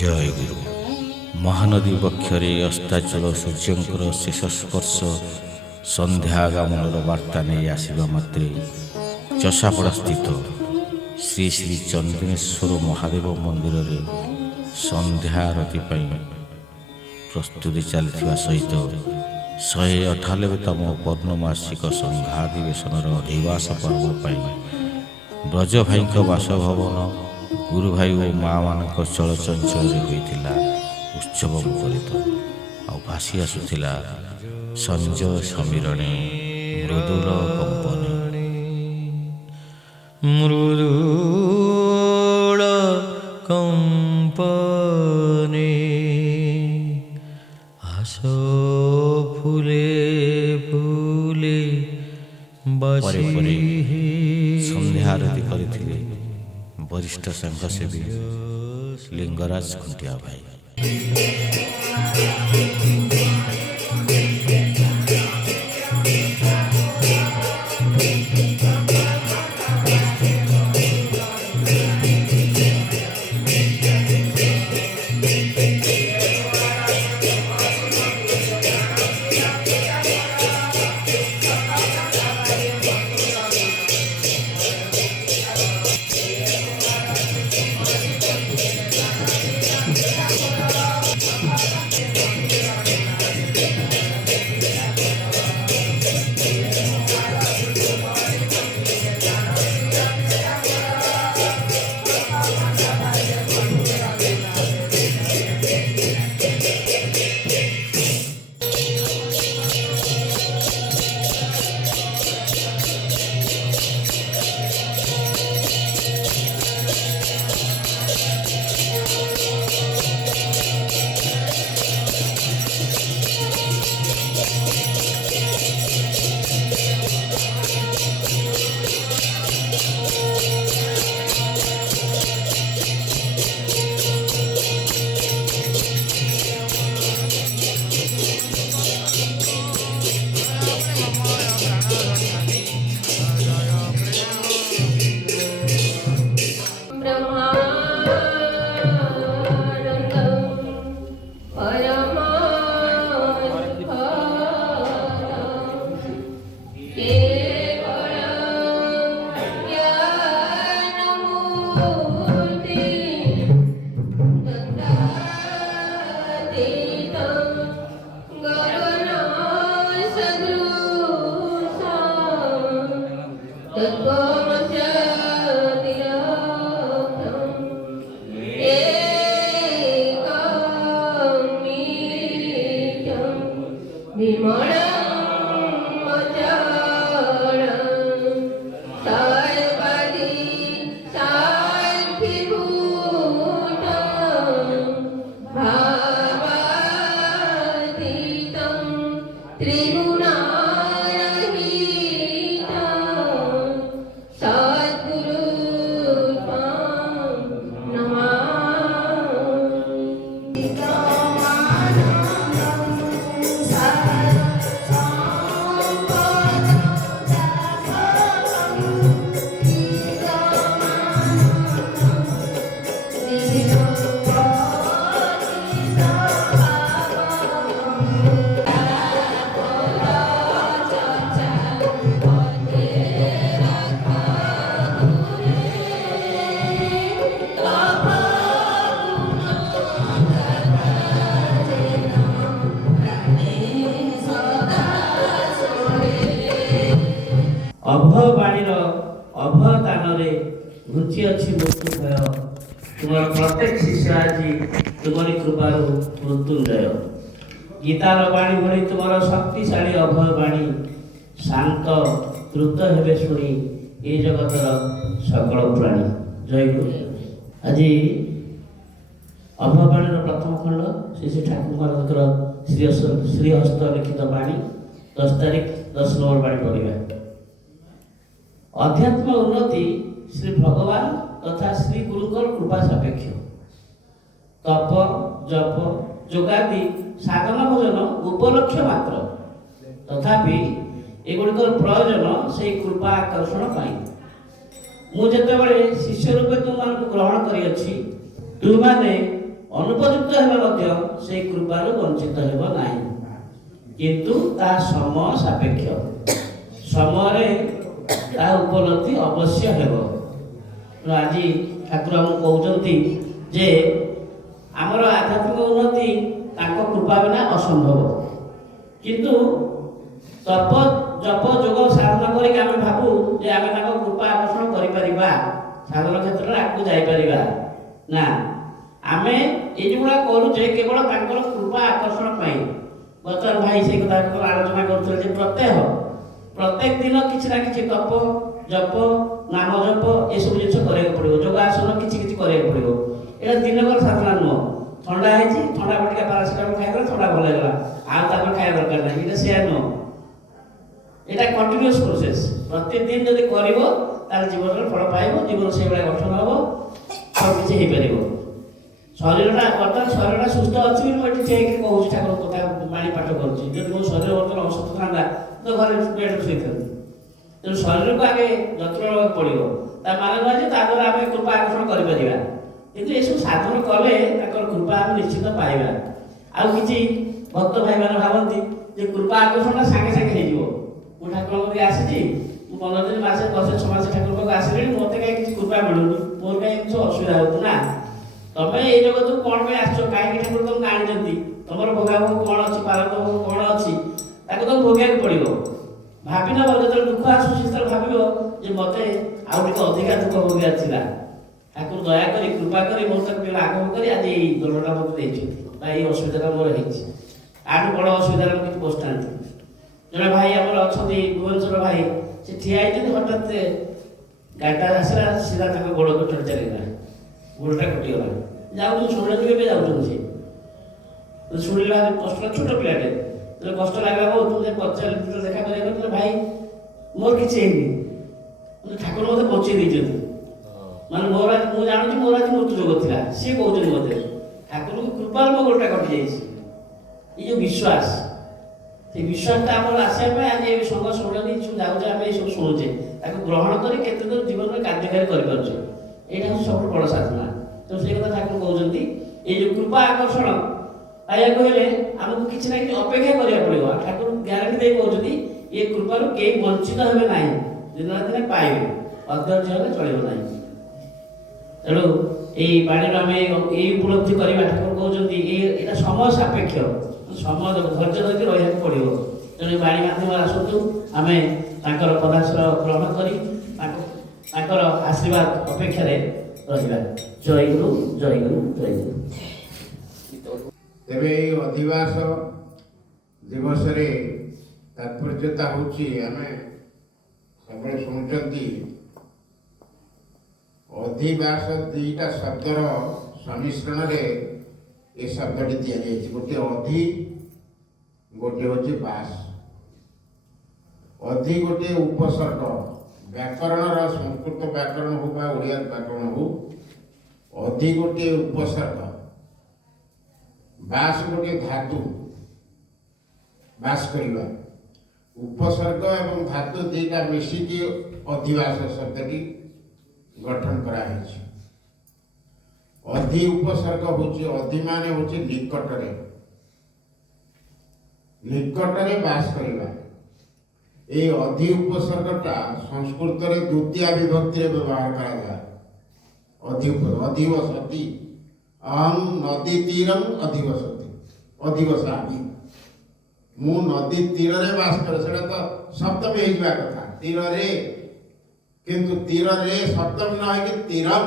ଜୟ ଗୁରୁ। ମହାନଦୀ ବକ୍ଷରେ ଅସ୍ତାଚଳ ସୂର୍ଯ୍ୟଙ୍କର ଶେଷ ସ୍ପର୍ଶ ସନ୍ଧ୍ୟା ଆଗମନର ବାର୍ତ୍ତା ନେଇ ଆସିବା ମାତ୍ରେ ଚଷାପଡ଼ା ସ୍ଥିତ ଶ୍ରୀ ଶ୍ରୀ ଚନ୍ଦନେଶ୍ୱର ମହାଦେବ ମନ୍ଦିରରେ ସନ୍ଧ୍ୟା ଆରତି ପାଇଁ ପ୍ରସ୍ତୁତି ଚାଲିଥିବା ସହିତ 198ତମ ପୌର୍ଣ୍ଣମାସିକ ସଂଘାଧିବେଶନର ଅଧିବାସ ପର୍ବ ପାଇଁ ବ୍ରଜ ଭାଇଙ୍କ ବାସଭବନ ଗୁରୁ ଭାଇ ଓ ମା'ମାନଙ୍କ ଚଳଚଞ୍ଚଳରେ ହୋଇଥିଲା ଉତ୍ସବ ମୁଖରିତ। ଆଉ ଭାସି ଆସୁଥିଲା ସଞ୍ଜ ସମୀରଣୀ ମୃଦୁଳ କମ୍ପନୀ। ମୃଦୁଳ କମ୍ପନୀ ଆସ ଫୁଲେ ଫୁଲେ ପରେ ପରେ ସନ୍ଧ୍ୟା ଆରତି କରିଥିଲେ ବରିଷ୍ଠ ସଂଘସେବୀ ଲିଙ୍ଗରାଜ ଖୁଣ୍ଟିଆ ଭାଇ। ଅଭୟବାଣୀର ଅଭୟଦାନରେ ଘୁଞ୍ଚି ଅଛି ମୃତ୍ୟୁ ଭୟ। ତୁମର ପ୍ରତ୍ୟେକ ଶିଷ୍ୟ ଆଜି ତୁମରି କୃପାରୁ ମୃତ୍ୟୁଞ୍ଜୟ। ଗୀତାର ବାଣୀ ଭଳି ତୁମର ଶକ୍ତିଶାଳୀ ଅଭୟବାଣୀ ଶାନ୍ତ ଦ୍ରୁତ ହେବେ ଶୁଣି ଏ ଜଗତର ସକଳ ପ୍ରାଣୀ। ଜୟ ଗୁରୁ। ଆଜି ଅଭୟବାଣୀର ପ୍ରଥମ ଖଣ୍ଡ ଶ୍ରୀ ଶ୍ରୀ ଠାକୁରଙ୍କର ଶ୍ରୀହସ୍ତ ଲିଖିତ ବାଣୀ 10 ତାରିଖ 10 ନମ୍ବର ବାଣୀ ପଢ଼ିବା। अध्यात्म उन्नति श्री भगवान तथा श्री गुरुकर कृपा सापेक्ष। तप जप जोगादि साधना भोजन उपलक्ष मात्र, तथापि एगुड़िकर प्रयोजन से कृपा आकर्षण पाई। मुझे शिष्य रूपे तुम ग्रहण कर तुमने ଅନୁପଯୁକ୍ତ ହେଲେ ମଧ୍ୟ ସେଇ କୃପାରୁ ବଞ୍ଚିତ ହେବ ନାହିଁ, କିନ୍ତୁ ତାହା ସମୟ ସାପେକ୍ଷ। ସମୟରେ ତାହା ଉପଲବ୍ଧି ଅବଶ୍ୟ ହେବ। ଆଜି ଠାକୁର ଆମକୁ କହୁଛନ୍ତି ଯେ ଆମର ଆଧ୍ୟାତ୍ମିକ ଉନ୍ନତି ତାଙ୍କ କୃପା ବିନା ଅସମ୍ଭବ, କିନ୍ତୁ ତପ ଜପ ଯୋଗ ସାଧନ କରିକି ଆମେ ଭାବୁ ଯେ ଆମେ ତାଙ୍କ କୃପା ଆକର୍ଷଣ କରିପାରିବା, ସାଧନ କ୍ଷେତ୍ରରେ ଆଗକୁ ଯାଇପାରିବା। ନା, ଆମେ ଏଇ ଯୋଉଗୁଡ଼ା କରୁଛେ କେବଳ ତାଙ୍କର କୃପା ଆକର୍ଷଣ ପାଇଁ। ବର୍ତ୍ତମାନ ଭାଇ ସେଇ କଥା ଆଲୋଚନା କରୁଥିଲେ ଯେ ପ୍ରତ୍ୟେକ ଦିନ କିଛି ନା କିଛି ତପ ଜପ ନାମ ଜପ ଏସବୁ ଜିନିଷ କରିବାକୁ ପଡ଼ିବ, ଯୋଗାସନ କିଛି କିଛି କରିବାକୁ ପଡ଼ିବ। ଏଇଟା ଦିନକର ସାଧନା ନୁହଁ। ଥଣ୍ଡା ହେଇଛି, ଥଣ୍ଡା ବଟିକା ପାରାସିଟାମଲ ଖାଇଦେଲେ ଥଣ୍ଡା ଭଲ ହେଇଗଲା, ଆଉ ତାପରେ ଖାଇବା ଦରକାର ନାହିଁ, ଏଇଟା ସେୟା ନୁହଁ। এটা কন্টিনিউয়াস প্রসেস। প্রত্যেক দিন যদি করিব তাহলে জীবনের ফল পাইব, জীবন সেইভাবে গঠন হব, সব কিছু হয়েপারিব। শরীরটা বর্তমান শরীরটা সুস্থ ଅଛି ବୋଲି ମୁଁ ଏଠି ଠିଆଇକି କହୁଛି, ଠାକୁର କଥା ବାଣୀ ପାଠ କରୁଛି। ଯଦି ମୋ ଶରୀର ବର୍ତ୍ତମାନ ଅସୁସ୍ଥ ଥାନ୍ତା ତ ଘରେ ବେଡ଼ରେ ଶୋଇଥାନ୍ତି। ତେଣୁ ଶରୀରକୁ ଆଗେ ଯତ୍ନ ନେବାକୁ ପଡ଼ିବ। ତା ମାନେ ନୁହେଁ ଯେ ତା ଦ୍ୱାରା ଆମେ କୃପା ଆକର୍ଷଣ କରିପାରିବା, କିନ୍ତୁ ଏସବୁ ସାଧନ କଲେ ତାଙ୍କର କୃପା ଆମେ ନିଶ୍ଚିତ ପାଇବା। ଆଉ କିଛି ଭକ୍ତ ଭାଇମାନେ ଭାବନ୍ତି ଯେ କୃପା ଆକର୍ଷଣଟା ସାଙ୍ଗେ ସାଙ୍ଗେ ହେଇଯିବ। ମୁଁ ଠାକୁରଙ୍କ ପାଖରେ ଆସିଛି, ମୁଁ 15 ଦିନ ମାସେ 10 6 ମାସ ଠାକୁରଙ୍କ ପାଖକୁ ଆସିଲିଣି, ମୋତେ କାହିଁ କିଛି କୃପା ମିଳୁନି, ମୋର କାହିଁ କିଛି ଅସୁବିଧା ହେଉଛି ନା। ତମେ ଏଇ ଜଗତକୁ କ'ଣ ପାଇଁ ଆସିଛ, କାହିଁକି ଠାକୁର ତମକୁ ଆଣିଛନ୍ତି, ତମର ଭୋଗାଭୋଗ କ'ଣ ଅଛି, ପାରଦ ଭୋଗ କ'ଣ ଅଛି, ତାକୁ ତମକୁ ଭୋଗିବାକୁ ପଡ଼ିବ। ଭାବି ନେବ, ଯେତେବେଳେ ଦୁଃଖ ଆସୁଛି ସେତେବେଳେ ଭାବିବ ଯେ ମୋତେ ଆଉ ଟିକେ ଅଧିକା ଦୁଃଖ ଭୋଗିବାର ଥିଲା, ଠାକୁର ଦୟାକରି କୃପା କରି ମୋର ତାକୁ ଟିକେ ଲାଘବ କରି ଆଜି ଏଇ ଦଣ୍ଡଟା ମୋତେ ଦେଇଛନ୍ତି ବା ଏଇ ଅସୁବିଧାଟା ମୋର ହେଇଛି। ଆଠୁ ବଡ଼ ଅସୁବିଧାରେ ମୁଁ କିଛି ବସିଥାନ୍ତି। ଜଣେ ଭାଇ ଆମର ଅଛନ୍ତି ଭୁବନେଶ୍ୱର ଭାଇ, ସେ ଠିଆ ହେଇଛନ୍ତି, ହଠାତ୍ ଗାଡ଼ିଟା ଆସିଲା, ସିଧା ତାଙ୍କ ଗୋଡ଼କୁ ଚଢ଼ି ଚାଲିଗଲା, ଗୋଡ଼ଟା କଟିଗଲା। ଯାଉଛନ୍ତି ଶୁଣିଲେ ଏବେ ଯାଉଛନ୍ତି, ସେ ଶୁଣିଲେ ଭାରି କଷ୍ଟ, ଛୋଟ ପିଲାଟେ, ଯେତେବେଳେ କଷ୍ଟ ଲାଗିଲା ବହୁତ ପଚାରିଲି ଦେଖା କରିବାକୁ, ଭାଇ ମୋର କିଛି ହେଇନି, ଠାକୁର ମୋତେ ବଞ୍ଚେଇ ଦେଇଛନ୍ତି, ମାନେ ମୋର ମୁଁ ଜାଣୁଛି ମୋର ଆଜି ମୃତ୍ୟୁ ଯୋଗ ଥିଲା, ସିଏ କହୁଛନ୍ତି ମୋତେ ଠାକୁରଙ୍କ କୃପାରୁ ମୋ ଗୋଡ଼ଟା କଟିଯାଇଛି। ଏଇ ଯେଉଁ ବିଶ୍ୱାସ, সেই বিশ্বাসটা আমার আসিয়া পাই আজ এই সঙ্গ শুনলে ସବୁ ଯାଉଛେ, ଆମେ ଏସବୁ ଶୁଣୁଛେ, ତାକୁ ଗ୍ରହଣ କରି କେତେ ଦୂର ଜୀବନରେ କାର୍ଯ୍ୟକାରୀ କରିପାରୁଛେ, ଏଇଟା ହେଉଛି ସବୁଠୁ ବଡ଼ ସାଧନା। ତେଣୁ ସେଇ କଥା ଠାକୁର କହୁଛନ୍ତି, ଏଇ ଯେଉଁ କୃପା ଆକର୍ଷଣ ପାଇବାକୁ ହେଲେ ଆମକୁ କିଛି ନା କିଛି ଅପେକ୍ଷା କରିବାକୁ ପଡ଼ିବ। ଠାକୁର ଗ୍ୟାରେଣ୍ଟି ଦେଇ କହୁଛନ୍ତି ଏ କୃପାରୁ କେହି ବଞ୍ଚିତ ହେବେ ନାହିଁ, ଦିନ ନା ଦିନେ ପାଇବେ, ଅଧୈର୍ଯ୍ୟ ହେଲେ ଚଳିବ ନାହିଁ। ତେଣୁ ଏଇ ବାଣୀରୁ ଆମେ ଏଇ ଉପଲବ୍ଧି କରିବା, ଠାକୁର କହୁଛନ୍ତି ଏଇଟା ସମୟ ସାପେକ୍ଷ, ସମୟ ଧୈର୍ଯ୍ୟ ଧରିକି ରହିବାକୁ ପଡ଼ିବ। ତେଣୁ ବାଣୀ ମାଧ୍ୟମରେ ଆସନ୍ତୁ, ଆମେ ତାଙ୍କର ପଦାଶ୍ରୟ ଗ୍ରହଣ କରି ତାଙ୍କର ଆଶୀର୍ବାଦ ଅପେକ୍ଷାରେ ରହିବା। ଜୟ ଗୁରୁ, ଜୟ ଗୁରୁ, ଜୟ ଗୁରୁ। ତେବେ ଏଇ ଅଧିବାସ ଦିବସରେ ତାତ୍ପର୍ଯ୍ୟତା ହେଉଛି, ଆମେ ସବୁବେଳେ ଶୁଣୁଛନ୍ତି ଅଧିବାସ ଦୁଇଟା ଶବ୍ଦର ସମ୍ମିଶ୍ରଣରେ ଏ ଶବ୍ଦଟି ତିଆରି ହେଇଛି। ଗୋଟିଏ ଅଧି, ଗୋଟିଏ ହେଉଛି ବାସ। ଅଧି ଗୋଟିଏ ଉପସର୍ଗ, ବ୍ୟାକରଣର ସଂସ୍କୃତ ବ୍ୟାକରଣ ହଉ ବା ଓଡ଼ିଆ ବ୍ୟାକରଣ ହଉ, ଅଧି ଗୋଟିଏ ଉପସର୍ଗ, ବାସ ଗୋଟିଏ ଧାତୁ, ବାସ କରିବା। ଉପସର୍ଗ ଏବଂ ଧାତୁ ଦୁଇଟା ମିଶିକି ଅଧିବାସ ଶବ୍ଦଟି ଗଠନ କରାଯାଇଛି। ଅଧି ଉପସର୍ଗ ହେଉଛି, ଅଧି ମାନେ ହେଉଛି ନିକଟରେ, ନିକଟରେ ବାସ କରିବା। এই ଅଧି ଉପସର୍ଗଟା ସଂସ୍କୃତରେ ଦ୍ୱିତୀୟ ବିଭକ୍ତିରେ ବ୍ୟବହାର କରାଯାଏ। ଅଧିବସତି, ଅହଂ ନଦୀ ତୀରଂ ଅଧିବସତି, ଅଧିବସାମି, ମୁଁ ନଦୀ ତୀରରେ ବାସ କରେ। ସେଟା ତ ସପ୍ତମୀ ହେଇଯିବା କଥା, ତୀରରେ, କିନ୍ତୁ ତୀରରେ ସପ୍ତମୀ ନ ହେଇକି ତୀରଂ,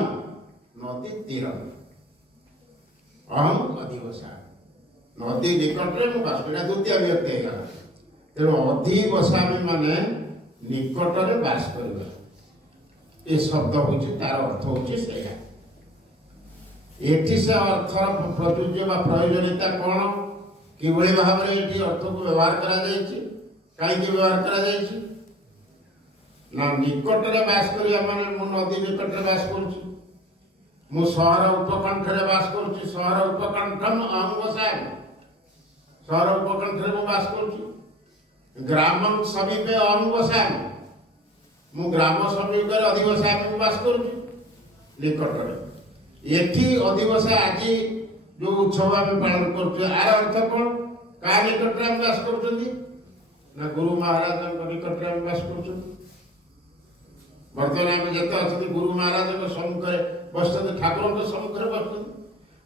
ନଦୀ ତୀରଂ, ଅହଂ ଅଧିବସାମି, ନଦୀ ନିକଟରେ ମୁଁ ବାସ କରେ, ଦ୍ୱିତୀୟ ବିଭକ୍ତି ହେଇଗଲା। ତେଣୁ ଅଧିବସାମୀ ମାନେ ନିକଟରେ ବାସ କରିବା, ଏ ଶବ୍ଦ ହେଉଛି, ତାର ଅର୍ଥ ହେଉଛି ସେଇଆ। ଏଠି ସେ ଅର୍ଥର ପ୍ରଯୁଜ୍ୟ ବା ପ୍ରয়োଜନୀୟତା କ'ଣ, କିଭଳି ଭାବରେ ଏଠି ଅର୍ଥକୁ ବ୍ୟବହାର କରାଯାଇଛି, କାହିଁକି ବ୍ୟବହାର କରାଯାଇଛି ନା, ନିକଟରେ ବାସ କରିବା ମାନେ ମୁଁ ନଦୀ ନିକଟରେ ବାସ କରୁଛି, ମୁଁ ସହର ଉପକଣ୍ଠରେ ବାସ କରୁଛି, ସହର ଉପକଣ୍ଠମ ଅହଂ ବସାମି, ସହର ଉପକଣ୍ଠରେ ମୁଁ ବାସ କରୁଛି। ଗ୍ରାମଂ ସମୀପେ ଅହଂ ବସାମି, ମୁଁ ଗ୍ରାମ ସମୀପରେ ଅଧିବସାମି ମୁଁ ବାସ କରୁଛି, ନିକଟରେ। ଏଠି ଅଧିବସା ଆଜି जो उत्सव आम पालन कर अर्थ कौन क्या निकट में बास कर गुरु महाराज निकट में बास कर बर्तमान आम जिते अच्छा गुरु महाराज सम्मुखें बस ठाकुर सम्मुखें बस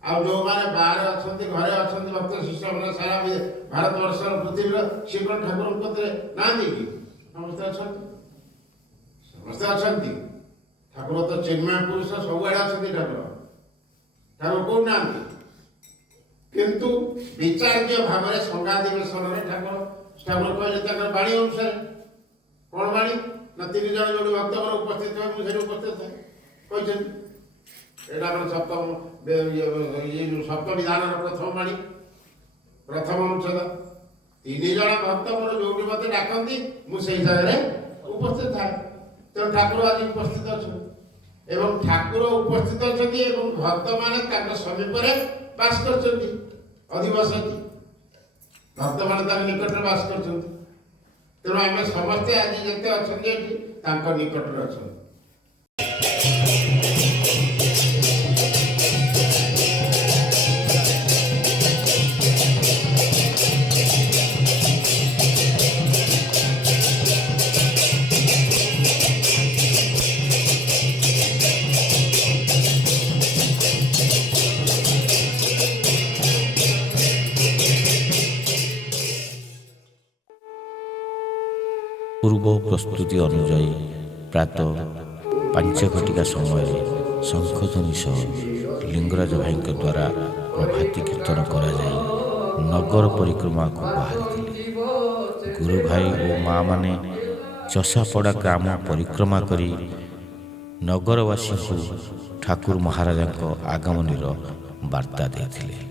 आ जो मैंने बाहर अच्छा घरे अच्छा भक्त शिष्य मैंने सारा भारत वर्ष पृथ्वी सी कौन ठाकुर ना कि समस्ते अच्छा समस्ते अच्छा ठाकुर तो चिन्मय पुरुष सब अच्छा ठाकुर ठाकुर कौन ना किंतु विचार्य भाव में संघाधिवेशन ठाकुर ठाकुर कहले बाणी अनुसार कौन बाणी ना 3 जन जो भक्त उपस्थित हुए मुझे उपस्थित है कहते एटा मन सप्तम ये सप्त विधान प्रथम बाणी प्रथम अनुच्छेद 3 जन भक्त मोर जो मत डाकती मुझे जगह उपस्थित था तो ठाकुर आज उपस्थित अच्छा एवं ठाकुर उपस्थित अच्छा भक्त मान समीप बास कर अधिवसती भक्त मान निकट में बास कर तेणु आम समस्ते आज जिते अच्छा निकट में अच्छा पूर्व प्रस्तुति अनुजाई प्रातः 5 घटिका समय शंखध्वनि सह लिंगराज भाई द्वारा प्रभाती कीर्तन करा नगर परिक्रमा को बाहरी गुरु भाई और माँ माने चषापड़ा ग्राम परिक्रमा करी नगरवासी को ठाकुर महाराज आगमनी वार्ता देथिले।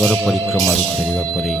ନଗର ପରିକ୍ରମାରୁ ଫେରିବା ପରେ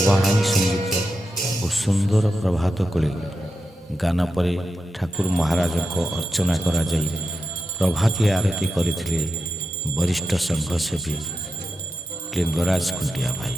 ଆବାହନୀ ସଙ୍ଗୀତ ଓ ସୁନ୍ଦର ପ୍ରଭାତ କଳି ଗାନ ପରେ ଠାକୁର ମହାରାଜଙ୍କ ଅର୍ଚ୍ଚନା କରାଯାଇ ପ୍ରଭାତୀ ଆରତୀ କରିଥିଲେ ବରିଷ୍ଠ ସଂଘସେବୀ ଲିଙ୍ଗରାଜ ଖୁଣ୍ଟିଆ ଭାଇ।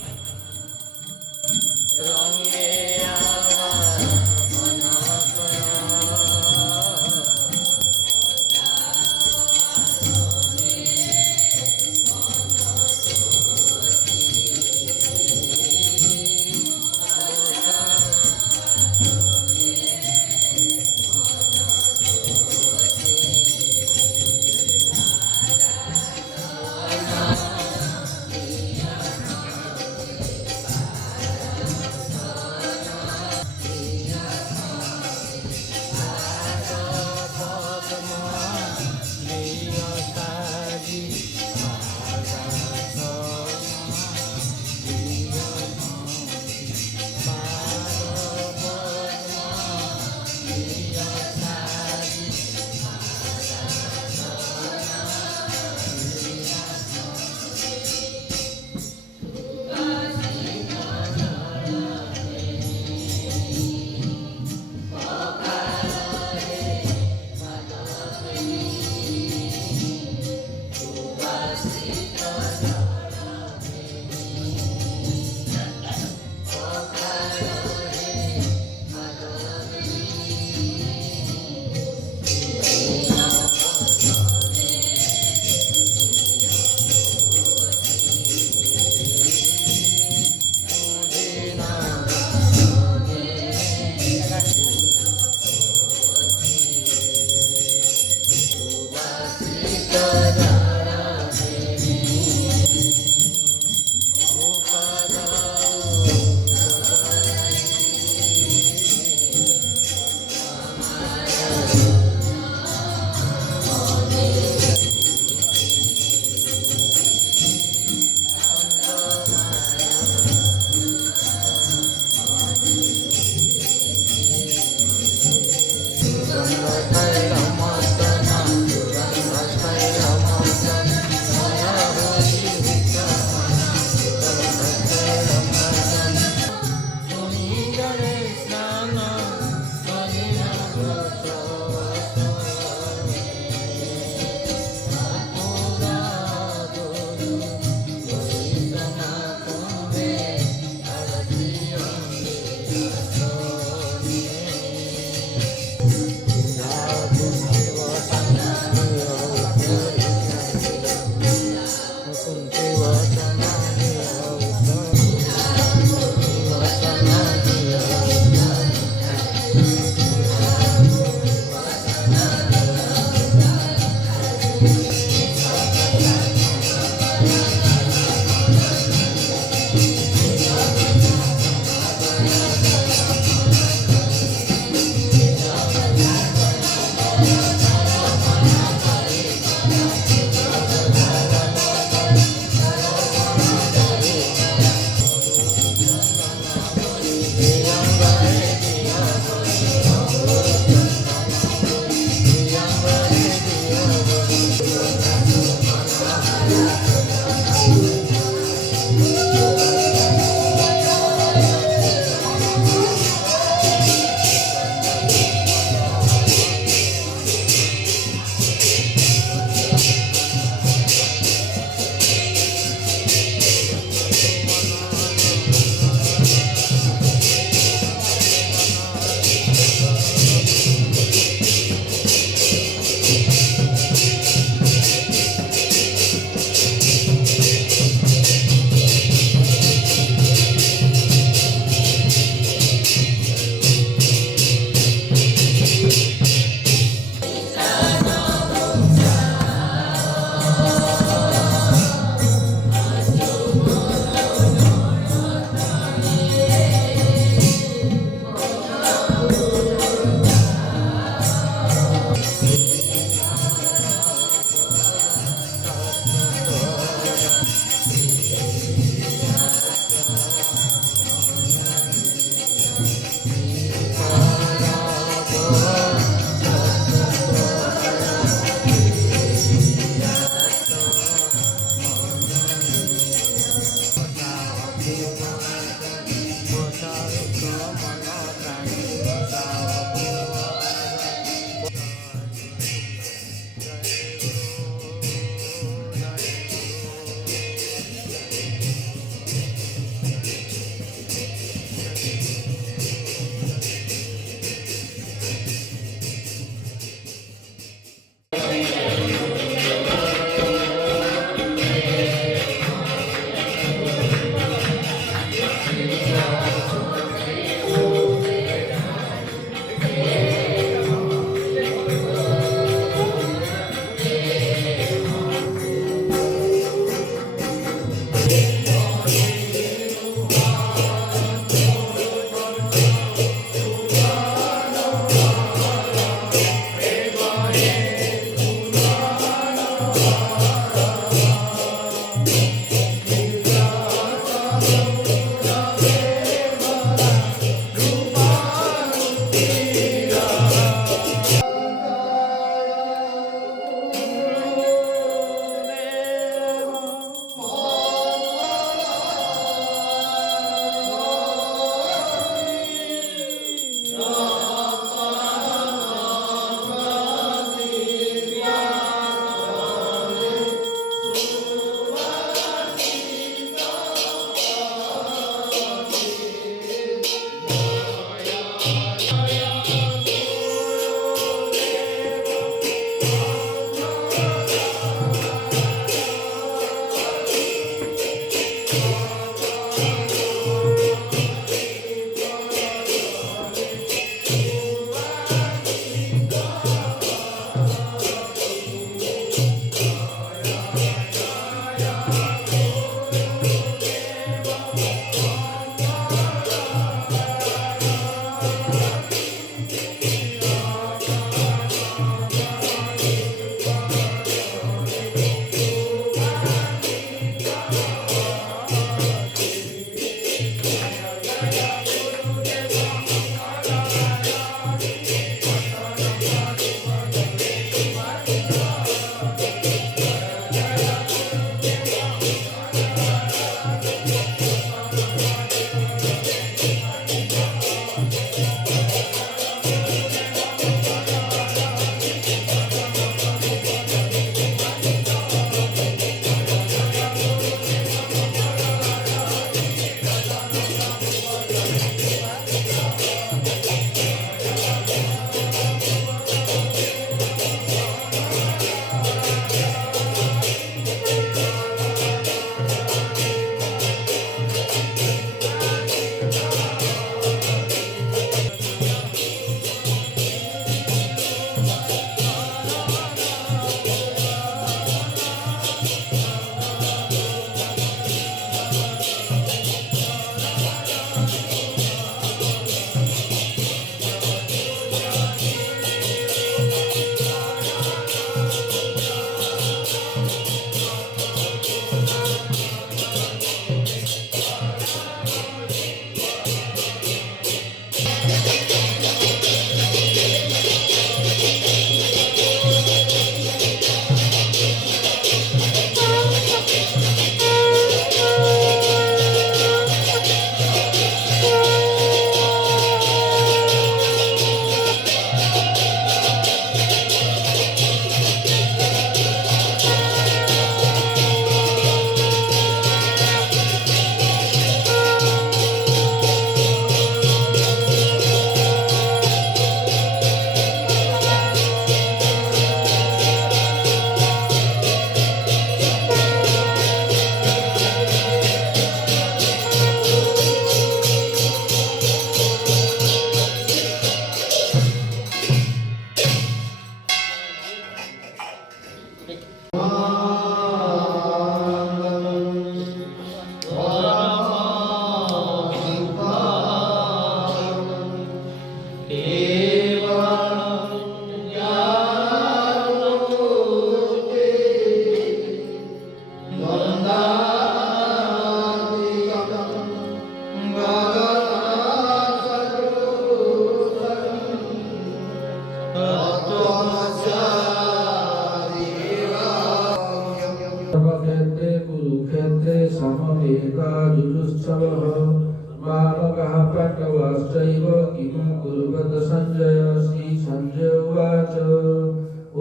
धृतराष्ट्रैव किमकुर्वत सञ्जय श्रीसञ्जय उवाच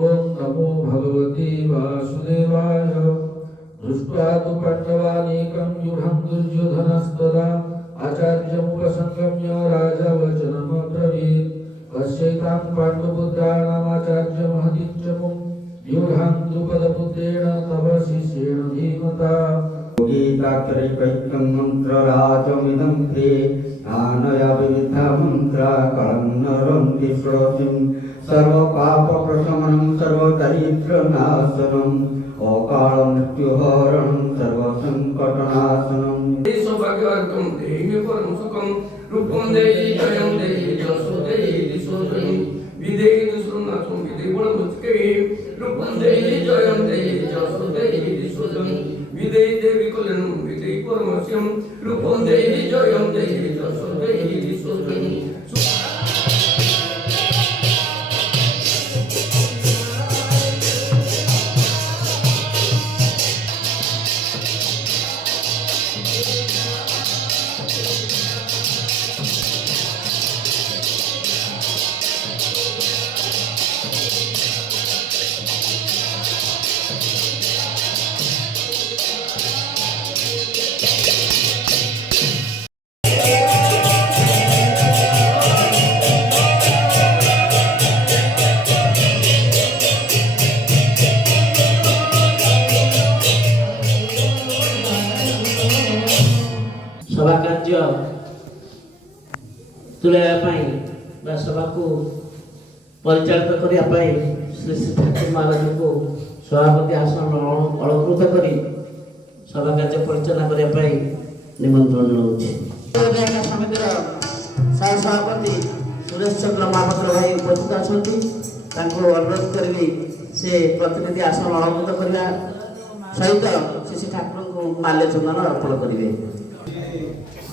ॐ नमो भगवते वासुदेवाय दृष्ट्वा तु पाण्डवानीकं व्यूढं दुर्योधनस्तदा आचार्यमुपसंगम्य राजा वचनमब्रवीत् पश्यैतां पाण्डुपुत्राणामाचार्यमहतीं च मुं व्यूढं द्रुपदपुत्रेण तव शिष्येण धीमता गीतात्रैकैकं मन्त्रराजमिदं ते आनया विविधा मन्त्रा कलं नरन्ति श्रोतिं सर्वपापप्रशमनं सर्वदरिद्रनाशनम् अकालमृत्युहरणं सर्वसङ्कटनाशनम् सौभाग्यवर्गं देहि परं सुखं रूपं देहि जयं देहि यशो देहि दिशो देहि विदेहि दुष्कृनाथं विदेहि बलमुच्के रूपं देहि जयं देहि यशो देहि दिशो देहि विदेहि देवी कल्याणं विदेहि परमस्यं रूपं देहि जयं देहि यशो देहि दिशो देहि ସଭା କାର୍ଯ୍ୟ ତୁଲାଇବା ପାଇଁ ବା ସଭାକୁ ପରିଚାଳିତ କରିବା ପାଇଁ ଶ୍ରୀ ଶ୍ରୀ ଠାକୁର ମହାରାଜଙ୍କୁ ସଭାପତି ଆସନ ଅଳଙ୍କୃତ କରି ସଭା କାର୍ଯ୍ୟ ପରିଚାଳନା କରିବା ପାଇଁ ନିମନ୍ତ୍ରଣ ଜଣାଉଛି। ସମିତିର ସଭାପତି ସୁରେଶ ଚନ୍ଦ୍ର ମହାପାତ୍ର ଭାଇ ଉପସ୍ଥିତ ଅଛନ୍ତି। ତାଙ୍କୁ ଅନୁରୋଧ କରିବି ସେ ପ୍ରତିନିଧି ଆସନ ଅଳଙ୍କୃତ କରିବା ସହିତ ଶ୍ରୀ ଶ୍ରୀ ଠାକୁରଙ୍କୁ ମାଲ୍ୟଚନ୍ଦନ ଅର୍ପଣ କରିବେ।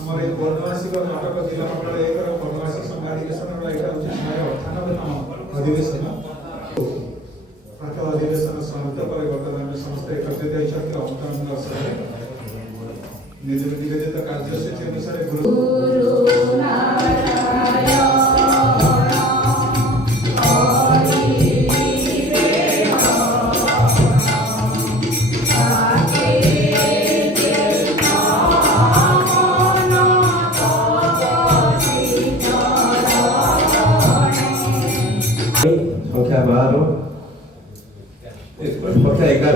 हमारे बर्णवासी का नाटक जिला मंडल एक बर्णवासी संघाधिवेशन এটা হচ্ছে 98তম অধিবেশন প্রথম অধিবেশন সমাপ্ত করে বর্তমানে আমরা সমস্ত একত্রিত হয়েছি অবতরণ দর্শনে নিজ নিবেদিত কার্যসূচি অনুসারে গুরু संख्या 12 संख्या 11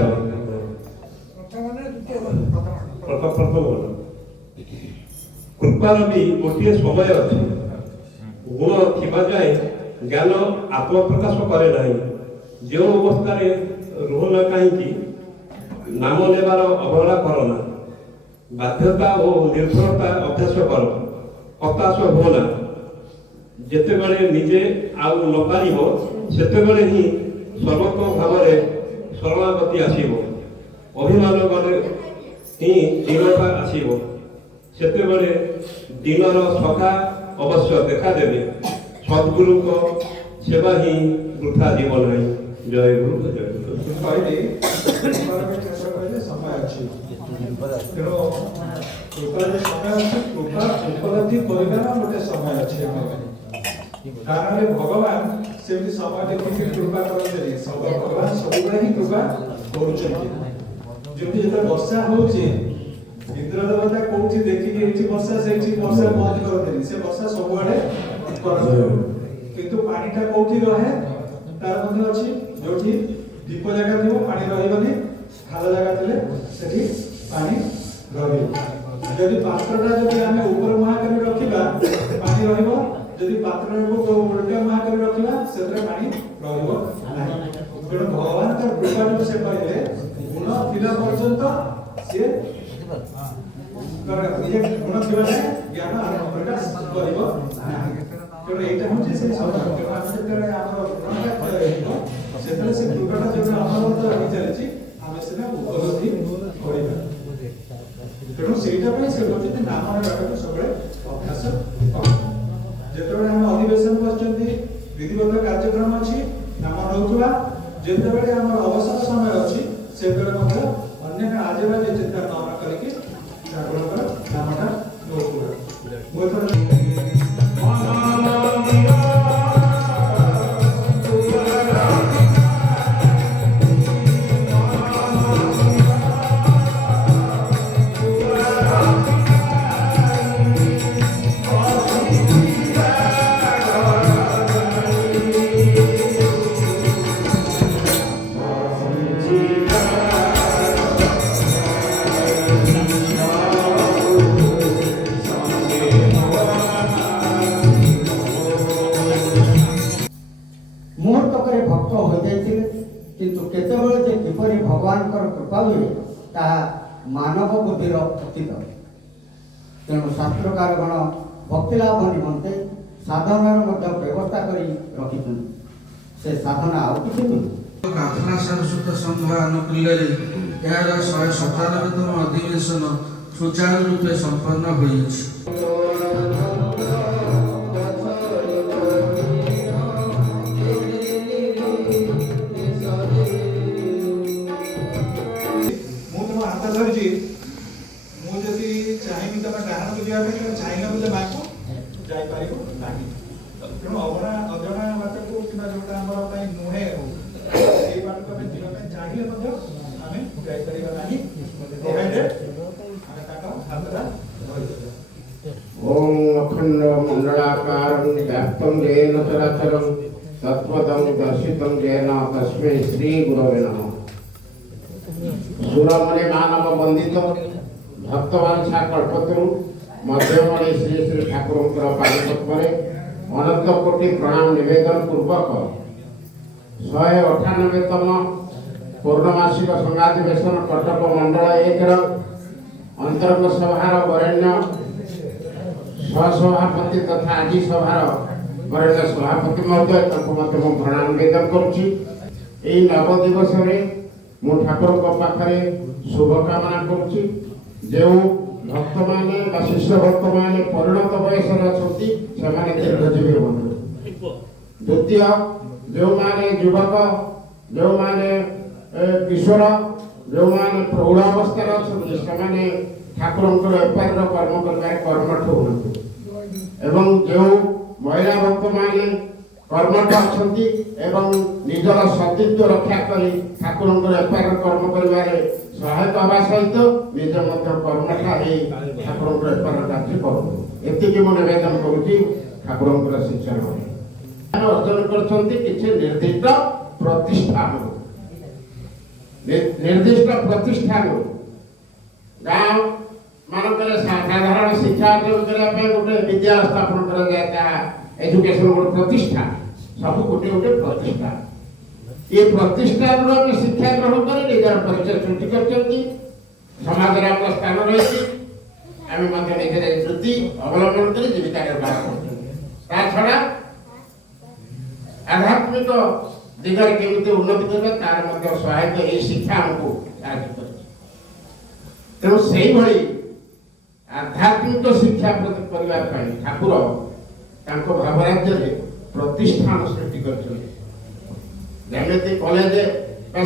कृपार भी गोटे समय अच्छे गुण थिबा जाए ज्ञान आत्मप्रकाश करे नहीं जो अवस्था रुहना कहीं नाम नेबार अवहेला करना बाध्यता और निर्भरता अभ्यास कर हताश होना जिते बड़े निजे आउ न पारिबो सेते बड़े ही सर्वतो भावरे शरणागति आसीबो अभिमान बने ही दीनता आसीबो सेते बड़े दीनर सखा अवश्य देखा देबे सद्गुरु को सेवा ही वृथा जीवन है। जय गुरु जय गुरु କହିଲି ସମୟ ଅଛି ତେଣୁ କୃପାରେ ସମୟ ଅଛି କୃପା ଉପଲବ୍ଧି କରିବାର ଗୋଟେ ସମୟ ଅଛି କାରଣ ଭଗବାନ ସେମିତି ସମୟ ଦେଖିକି କୃପା କରନ୍ତିନି ଭଗବାନ ସବୁବେଳେ ହିଁ କୃପା କରୁଛନ୍ତି। ଯେମିତି ଯେତେବେଳେ ବର୍ଷା ହଉଛି ଇନ୍ଦ୍ର ଦେବତା କୋଉଠି ଦେଖିକି ଏଇଠି ବର୍ଷା ସେଇଠି ବର୍ଷା ବନ୍ଦ କରନ୍ତିନି ସେ ବର୍ଷା ସବୁଆଡେ କରନ୍ତି କିନ୍ତୁ ପାଣିଟା କୋଉଠି ରହେ ତାର ମଧ୍ୟ ଅଛି ଯୋଉଠି ଦୀପ ଜାଗା ଥିବ ପାଣି ରହିବନି ଖାଲ ଜାଗା ଥିଲେ ସେଠି ପାଣି ରହିବ। ଯଦି ପାତ୍ରଟା ଯଦି ଆମେ ଉପର ମୁହାଁ କରି ରଖିବା ପାଣି ରହିବ ଯଦି ପାତ୍ରକୁ ଉଲ୍ଟା ମୁହାଁ କରି ରଖିବା ସେଥିରେ ପାଣି ରହିବ ନାହିଁ। ତେଣୁ ଭଗବାନଙ୍କ କୃପାରୁ ସେ କହିଲେ ଗୁଣ ଥିଲା ପର୍ଯ୍ୟନ୍ତ ସିଏ ଗୁଣ ଥିବା ଯାଏ ଜ୍ଞାନ ପ୍ରକାଶ କରିବ ନାହିଁ। ତେଣୁ ଏଇଟା ହେଉଛି ସେ ସମୟ ଯେତେବେଳେ ଆମର ଗୁଣଟା କ୍ଷୟ ହେଇଯିବ ସେତେବେଳେ ସେ କୃପାଟା ଯେତେବେଳେ ଅନବରତ ରହି ଚାଲିଛି ଆମେ ସେଟା ଉପଲବ୍ଧି କରିବା। ତେଣୁ ସେଇଟା ପାଇଁ ସେ କହୁଛନ୍ତି ନାମ ନେବାଟାକୁ ସବୁବେଳେ ଅଭ୍ୟାସ କର। ଯେତେବେଳେ ଆମେ ଅଧିବେଶନ ବସିଛନ୍ତି ବିଧିବଦ୍ଧ କାର୍ଯ୍ୟକ୍ରମ ଅଛି ନାମ ନେଉଥିବା ଯେତେବେଳେ ଆମର ଅବସର ସମୟ ଅଛି ସେତେବେଳେ ମଧ୍ୟ ଅନ୍ୟାନ୍ୟ ଆଜେବାଜେ ଚିନ୍ତା ନ କରିକି ଠାକୁରଙ୍କର ନାମଟା ନେଉଥିବା। ମୁଁ ଏଥର ଭଗବାନଙ୍କର କୃପା ହୁଏ ତାହା ମାନବ ବୁଦ୍ଧିର ଅତୀତ। ତେଣୁ ଶାସ୍ତ୍ରକାରଗଣ ଭକ୍ତି ଲାଭ ନିମନ୍ତେ ସାଧନାର ମଧ୍ୟ ବ୍ୟବସ୍ଥା କରି ରଖିଛନ୍ତି। ସେ ସାଧନା ଆଉ କିଛି ନୁହେଁ। କାଫଲା ସାରସ୍ୱତ ସଂଘ ଆନୁକୂଲ୍ୟରେ ଏହାର 197ତମ ଅଧିବେଶନ ସୁଚାରୁ ରୂପେ ସମ୍ପନ୍ନ ହୋଇଅଛି। ମୁଁ ତୁମ ହାତ ଧରିଛି, ମୁଁ ଯଦି ଚାହିଁବି ତମେ ଡାହାଣକୁ ଯିବା ପାଇଁ, ତମେ ଚାହିଁଲେ ବୋଧେ ବାଙ୍କୁ ଯାଇପାରିବ ନାହିଁ। ତେଣୁ ଅଜଣା ବାଟକୁ କିମ୍ବା ଯୋଉଟା ଆମର ପାଇଁ ନୁହେଁ ସେଇ ବାଟକୁ ଆମେ ଯିବା ପାଇଁ ଚାହିଁଲେ ମଧ୍ୟ ଆମେ ଯାଇପାରିବା ନାହିଁ। ଆମେ ତାଙ୍କ ହାତଟା ଧରିଦେବା। ओम अखंड मंडलाकारं व्याप्तं येन चराचरं तत्त्वतं दर्शितं येन तस्मै श्री गुरवे नमः। सुरमणि मानव वंदित भक्तवांछा कल्पतरु मध्यमणि श्री श्री ठाकुरंकर पादपद्मरे अनंत कोटि प्रणाम निवेदन पूर्वक 198तम पूर्णमासिक संघाधिवेशन कटक मंडल 1 अंतर्गत सभार वरेण्य सहसभापति तथा आज सभार वरेण्य सभापति महोदय प्रणाम निवेदन करुच्ची। नव दिवस मु ठाकुर पाखे शुभकामना करुच्ची। जो भक्त माने शिष्य भक्त माने परिणत वयस अच्छा दीर्घजीवी हूँ। द्वितीय जो माने युवक जो माने किशोर जो माने प्रौढ़ावस्था अच्छा से ठाकुर एपार कर्म कर कर्मठ हूँ। एवं जो महिला भक्त माने कर्मठ अच्छा निजर सतीत्व रक्षा कर ठाकुर एपार कर्म कर सहायक हवा सहित निज कर्मठा ठाकुर एपार कार्य करती निवेदन करुच्ची। ठाकुर शिक्षण अर्जन कर निर्दिष्ट प्रतिष्ठान गाँव मानक साधारण शिक्षा अर्जन करने गोटे विद्यालय स्थापन कर एजुकेशन गोटे प्रतिष्ठान सब गोटे गोटे प्रतिष्ठान। ये प्रतिष्ठान शिक्षा ग्रहण कर निजर परिचय सृष्टि कर समाज स्थान रही निजे वृत्ति अवलंबन कर जीविका निर्वाह छड़ा आध्यात्मिक दिगरे केमी उन्नति करबा तार सहायक ये शिक्षा हमको साहाय्य कर। तेणु से आध्यात्मिक शिक्षा करने ठाकुर भावराज्य प्रतिष्ठान सृष्टि कर कॉलेज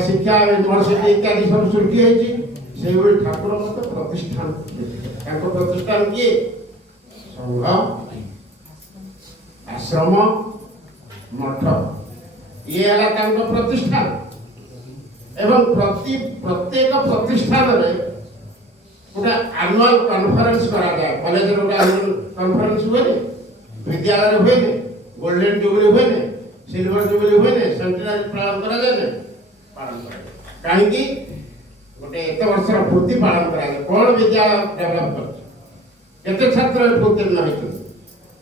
शिक्षा यूनिवर्सिटी इत्यादि सब सृष्टि होती से ठाकुर प्रतिष्ठान प्रतिष्ठान किए संघ आश्रम मठ ये प्रतिष्ठान एवं प्रत्येक प्रतिष्ठान गोटे एनुअल कॉन्फ्रेंस करा जाए। कॉलेज गोटे एनुअल कॉन्फ्रेंस हुए विद्यालय हुए गोल्डन जुबली हुए सिल्वर जुबली हुए सेंटेनारी पालन करा जाए कहीं गोटे एत वर्ष पूर्ति पालन करा कौन विद्यालय डेभलप कर छात्र उत्तीर्ण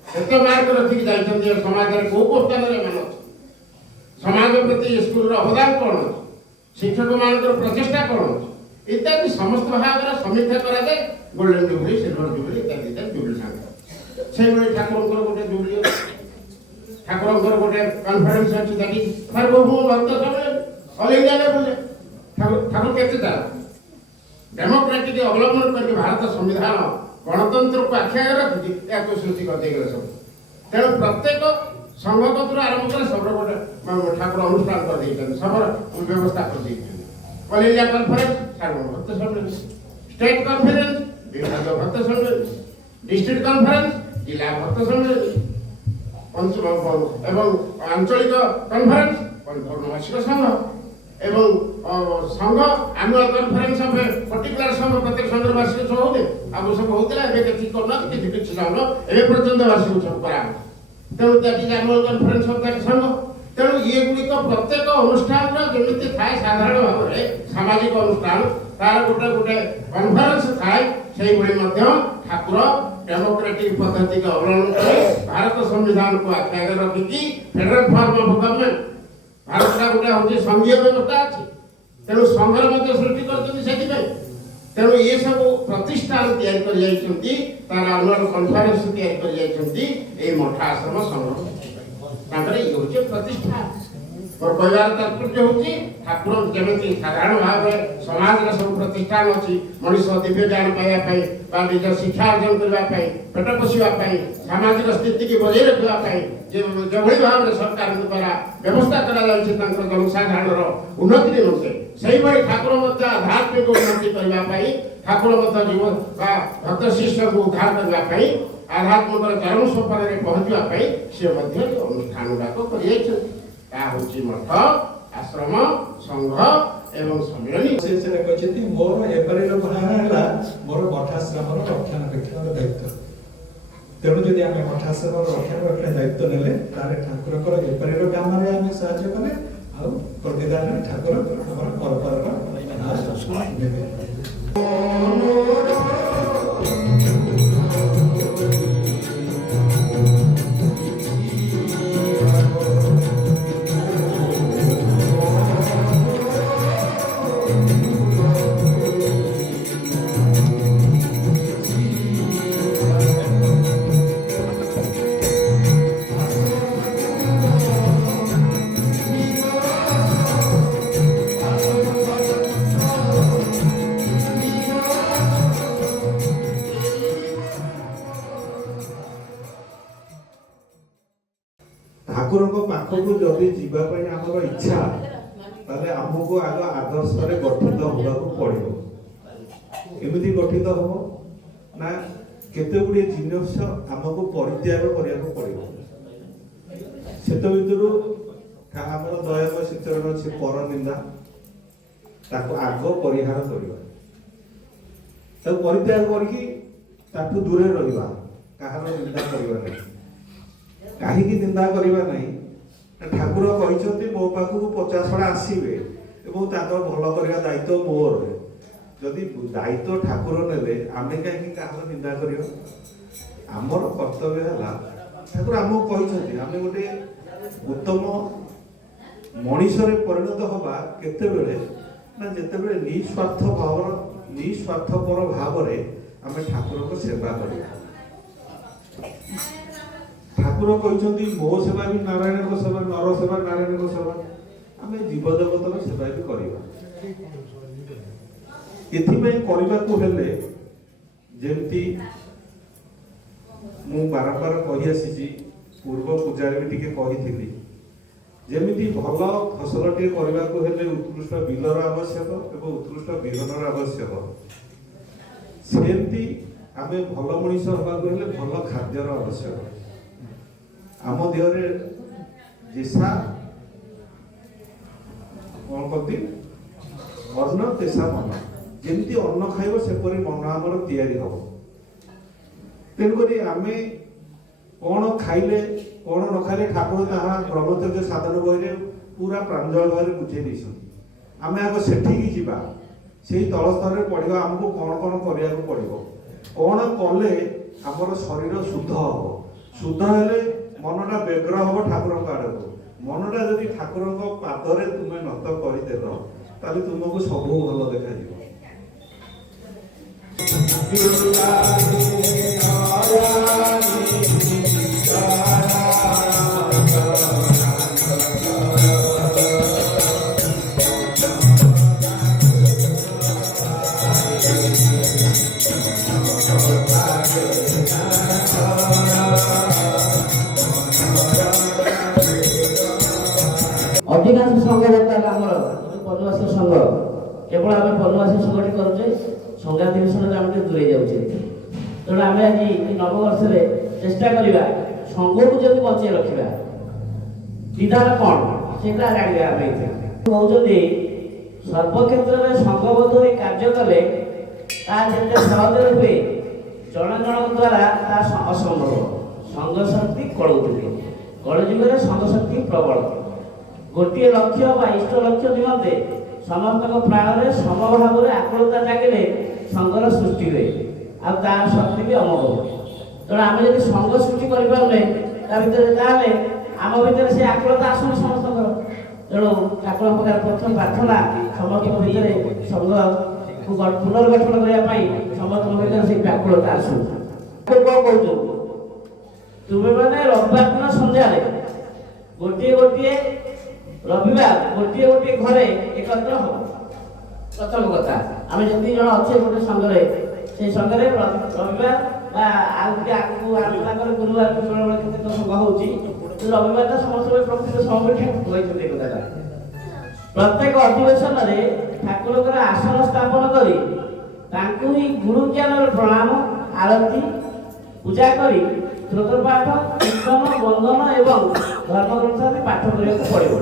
होते मार्क रखिक जाइए समाज में कौ कौ स्थान में मान समाज प्रति स्कूल अवदान कौन अच्छे शिक्षक मान प्रचेषा कौन अच्छे इत्यादि समस्त भाव समीक्षा करा जाए गोल्डन जुबली सिल्वर जुबली इत्यादि जुबली सांग से ठाकुर गोटे जुबली ठाकुर गोटे कॉन्फ्रेंस अच्छी दैट इज सार्वभौम भक्त समय ऑल इंडिया लेवल ठाकुर केते डेमोक्रेटिक अवलंबन करके भारत संविधान गणतंत्र को आख्या रखी सृष्टि कर सब तेणु प्रत्येक संघगत आरंभ कर सब गोटे ठाकुर अनुष्ठान कर सब व्यवस्था कर ऑल इंडिया कॉन्फ्रेंस सार्वभौम भक्त सम्मेलन स्टेट कॉन्फ्रेंस विभाग भक्त सम्मेलन डिस्ट्रिक्ट कॉन्फ्रेंस जिला भक्त सम्मेलन एवं आंचलिक कॉन्फ्रेंस पूर्णमासिक संघ एवं संघ एनुअल कॉन्फ्रेंस ऑफ पर्टिकुलर संघ प्रत्येक संघ वार्षिक सब होते आगु सब होता है किसी करना किसी संघ एवं पर्यटन वार्षिक सब करा तेणु that is annual conference of that संघ। तेणु ये गुड़िक प्रत्येक अनुष्ठान जमी थाए साधारण भाव में सामाजिक अनुष्ठान तार गोटे गोटे कॉन्फ्रेंस थाए से ठाकुर डेमोक्रेटिक पद्धति का अवलंबन कर भारत संविधान को आख्या रखिकी federal form of government Bharat का गोटे हूँ संघीय व्यवस्था अच्छी ତେଣୁ ସଂଘର ମଧ୍ୟ ସୃଷ୍ଟି କରିଛନ୍ତି ସେଥିପାଇଁ। ତେଣୁ ଏ ସବୁ ପ୍ରତିଷ୍ଠାନ ତିଆରି କରିଯାଇଛନ୍ତି, ତାର ଆନୁଆଲ କନଫରେନ୍ସ ତିଆରି କରିଯାଇଛନ୍ତି ଏଇ ମଠ ଆଶ୍ରମ ସଂଘ। ତାପରେ ଇଏ ହେଉଛି ପ୍ରତିଷ୍ଠା। ମୋର କହିବାର ତାତ୍ପର୍ଯ୍ୟ ହେଉଛି ଠାକୁର ଯେମିତି ସାଧାରଣ ଭାବରେ ସମାଜର ସବୁ ପ୍ରତିଷ୍ଠାନ ଅଛି, ମଣିଷ ଦିବ୍ୟ ଜ୍ଞାନ ପାଇବା ପାଇଁ ବା ନିଜ ଶିକ୍ଷା ଅର୍ଜନ କରିବା ପାଇଁ, ପେଟ ପୋଷିବା ପାଇଁ, ସାମାଜିକ ସ୍ଥିତିକି ବଜାଇ ରଖିବା ପାଇଁ ଯେଭଳି ଭାବରେ ସରକାରଙ୍କ ଦ୍ୱାରା ବ୍ୟବସ୍ଥା କରାଯାଉଛି ତାଙ୍କର ଜନସାଧାରଣର ଉନ୍ନତି ନିମନ୍ତେ, ସେହିଭଳି ଠାକୁର ମଧ୍ୟ ଆଧ୍ୟାତ୍ମିକ ଉନ୍ନତି କରିବା ପାଇଁ, ଠାକୁର ମଧ୍ୟ ଜୀବ ବା ଭକ୍ତ ଶିଷ୍ୟଙ୍କୁ ଉଦ୍ଧାର କରିବା ପାଇଁ, ଆଧ୍ୟାତ୍ମିକର ଚରମ ସୋପାନରେ ପହଞ୍ଚିବା ପାଇଁ ସେ ମଧ୍ୟ ଅନୁଷ୍ଠାନ ଗୁଡ଼ାକ କରିଯାଇଛନ୍ତି। ତାହା ହେଉଛି ମଠ, ଆଶ୍ରମ, ସଂଘ ଏବଂ ସମ୍ମିଳନୀ। ସେ କହିଛନ୍ତି ମୋର ଏପରିର ଭାବନା ହେଲା ମୋର ମଠାଶ୍ରମର ରକ୍ଷଣାବେକ୍ଷଣର ଦାୟିତ୍ୱ। ତେଣୁ ଯଦି ଆମେ ମଠାଶ୍ରମର ରକ୍ଷଣାବେକ୍ଷଣ ଦାୟିତ୍ୱ ନେଲେ ତାହେଲେ ଠାକୁରଙ୍କର ଏପରିର କାମରେ ଆମେ ସାହାଯ୍ୟ କଲେ, ଆଉ ପ୍ରତିଦାନରେ ଠାକୁର ଆମର ପରପରର ନେବେ। ଠାକୁରଙ୍କ ପାଖକୁ ଯଦି ଯିବା ପାଇଁ ଆମର ଇଚ୍ଛା, ତାହେଲେ ଆମକୁ ଆଗ ଆଦର୍ଶରେ ଗଠିତ ହେବାକୁ ପଡ଼ିବ। କେମିତି ଗଠିତ ହବ ନା କେତେ ଗୁଡ଼ିଏ ଜିନିଷ ଆମକୁ ପରିତ୍ୟାଗ କରିବାକୁ ପଡ଼ିବ। ସେତ ଭିତରୁ ଆମର ଦୟାମୟ ଶ୍ରୀଚରଣ ଅଛି ପରନିନ୍ଦା, ତାକୁ ଆଗ ପରିହାର କରିବା, ତାକୁ ପରିତ୍ୟାଗ କରିକି ତାଠୁ ଦୂରରେ ରହିବା, କାହାର ନିନ୍ଦା କରିବା ନାହିଁ। କାହିଁକି ନିନ୍ଦା କରିବା ନାହିଁ? ଠାକୁର କହିଛନ୍ତି ମୋ ପାଖକୁ 50 ଜଣ ଆସିବେ ଏବଂ ତାଙ୍କର ଭଲ କରିବା ଦାୟିତ୍ୱ ମୋର। ଯଦି ଦାୟିତ୍ୱ ଠାକୁର ନେଲେ ଆମେ କାହିଁକି କାହାର ନିନ୍ଦା କରିବା? ଆମର କର୍ତ୍ତବ୍ୟ ହେଲା, ଠାକୁର ଆମକୁ କହିଛନ୍ତି ଆମେ ଗୋଟେ ଉତ୍ତମ ମଣିଷରେ ପରିଣତ ହବା କେତେବେଳେ ନା ଯେତେବେଳେ ନିଃସ୍ୱାର୍ଥପର ଭାବରେ ଆମେ ଠାକୁରଙ୍କ ସେବା କରିବା। ଠାକୁର କହିଛନ୍ତି ମୋ ସେବା ବି ନାରାୟଣଙ୍କ ସେବା, ନର ସେବା ନାରାୟଣଙ୍କ ସେବା। ଆମେ ଜୀବଜଗତର ସେବା ବି କରିବା। ଏଥିପାଇଁ କରିବାକୁ ହେଲେ ଯେମିତି ମୁଁ ବାରମ୍ବାର କହି ଆସିଛି, ପୂର୍ବ ପୂଜାରେ ବି ଟିକେ କହିଥିଲି, ଯେମିତି ଭଲ ଫସଲଟିଏ କରିବାକୁ ହେଲେ ଉତ୍କୃଷ୍ଟ ବିଲର ଆବଶ୍ୟକ ଏବଂ ଉତ୍କୃଷ୍ଟ ବିହନର ଆବଶ୍ୟକ, ସେମିତି ଆମେ ଭଲ ମଣିଷ ହେବାକୁ ହେଲେ ଭଲ ଖାଦ୍ୟର ଆବଶ୍ୟକ। ଆମ ଦେହରେ ଯେସା କ'ଣ କହନ୍ତି ଅନ୍ନ ତେସା ମନ, ଯେମିତି ଅନ୍ନ ଖାଇବ ସେପରି ମନ ଆମର ତିଆରି ହବ। ତେଣୁକରି ଆମେ କ'ଣ ଖାଇଲେ କ'ଣ ନ ଖାଇଲେ ଠାକୁର ତାହା ବ୍ରହ୍ମଚର୍ଯ୍ୟ ସାଧନ ବହିରେ ପୁରା ପ୍ରାଞ୍ଜଳ ଭାବରେ ବୁଝେଇ ଦେଇଛନ୍ତି। ଆମେ ଆଗ ସେଠିକି ଯିବା, ସେଇ ତଳ ସ୍ତରରେ ପଢ଼ିବା ଆମକୁ କ'ଣ କ'ଣ କରିବାକୁ ପଡ଼ିବ, କ'ଣ କଲେ ଆମର ଶରୀର ଶୁଦ୍ଧ ହବ। ଶୁଦ୍ଧ ହେଲେ ମନଟା ବ୍ୟଗ୍ର ହବ ଠାକୁରଙ୍କ ଆଡ଼କୁ। ମନଟା ଯଦି ଠାକୁରଙ୍କ ପାଦରେ ତୁମେ ନତ କରିଦେଲ, ତାହେଲେ ତୁମକୁ ସବୁ ଭଲ ଦେଖାଯିବ। ଅଧିକାଂଶ ସଂଘ ଯେତେବେଳେ ଆମର ପଦ୍ମବାସୀ ସଂଘ, କେବଳ ଆମେ ପଦ୍ମବାସୀ ସଂଘଟି କରୁଛେ, ସଂଘାତି ବିଷୟରେ ଆମେ ଟିକେ ଦୂରେଇ ଯାଉଛେ। ତେଣୁ ଆମେ ଆଜି ନବବର୍ଷରେ ଚେଷ୍ଟା କରିବା ସଂଘକୁ ଯଦି ବଞ୍ଚେଇ ରଖିବା, ବିଧାନ କ'ଣ ସେଇଟା ଜାଣିବା। ଆମେ କହୁଛନ୍ତି ସର୍ବକ୍ଷେତ୍ରରେ ସଂଘବଦ୍ଧ ହୋଇ କାର୍ଯ୍ୟ କଲେ ତାହା ଯେତେ ସହଜରେ ହୁଏ, ଜଣ ଜଣଙ୍କ ଦ୍ୱାରା ତାହା ଅସମ୍ଭବ। ସଂଘ ଶକ୍ତି କଳଯୁଗେ, କଳଯୁଗରେ ସଂଘ ଶକ୍ତି ପ୍ରବଳ। ଗୋଟିଏ ଲକ୍ଷ୍ୟ ବା ଇଷ୍ଟ ଲକ୍ଷ୍ୟ ନିମନ୍ତେ ସମସ୍ତଙ୍କ ପ୍ରାଣରେ ସମଭାବରେ ଆକୁଳତା ଜାଗିଲେ ସଂଘର ସୃଷ୍ଟି ହୁଏ, ଆଉ ତାର ଶକ୍ତି ବି ଅମୋଘ ହୁଏ। ତେଣୁ ଆମେ ଯଦି ସଂଘ ସୃଷ୍ଟି କରିପାରୁନେ ତା ଭିତରେ, ତାହେଲେ ଆମ ଭିତରେ ସେ ଆକୁଳତା ଆସୁନି ସମସ୍ତଙ୍କର। ତେଣୁ ଠାକୁରଙ୍କ ପାଖରେ ପ୍ରଥମ ପ୍ରାର୍ଥନା ସମସ୍ତଙ୍କ ଭିତରେ ସଂଘକୁ ପୁନର୍ଗଠନ କରିବା ପାଇଁ ସମସ୍ତଙ୍କ ଭିତରେ ସେଇ ବ୍ୟାକୁଳତା ଆସୁ। କ'ଣ କହୁଛୁ ତୁମେ ମାନେ ରବିବାର ଦିନ ସନ୍ଧ୍ୟାରେ ଗୋଟିଏ ରବିବାର ଗୋଟିଏ ଘରେ ଏକତ୍ର ହବ। ପ୍ରଥମ କଥା ଆମେ ଯେତିକି ଜଣ ଅଛେ ଗୋଟେ ସଂଘରେ ସେଇ ସଂଘରେ ରବିବାର ବା ଆଉ ଟିକେ ଆଗକୁ ଆଲୋଚନା କରି ଗୁରୁବାର ବେଳେବେଳେ କେତେକ ସଂଘ ହେଉଛି ରବିବାରଟା ସମସ୍ତଙ୍କ ପ୍ରକୃତ ସମପେକ୍ଷା କହିଛନ୍ତି। କଥାଟା ପ୍ରତ୍ୟେକ ଅଧିବେଶନରେ ଠାକୁରଙ୍କର ଆସନ ସ୍ଥାପନ କରି ତାଙ୍କୁ ହିଁ ଗୁରୁ ଜ୍ଞାନର ପ୍ରଣାମ ଆଳତୀ ପୂଜା କରି ସ୍ରୋତପାଠ କୀର୍ତ୍ତନ ବନ୍ଦନ ଏବଂ ଧର୍ମଗ୍ରନ୍ଥ ଆଦି ପାଠ କରିବାକୁ ପଡ଼ିବ।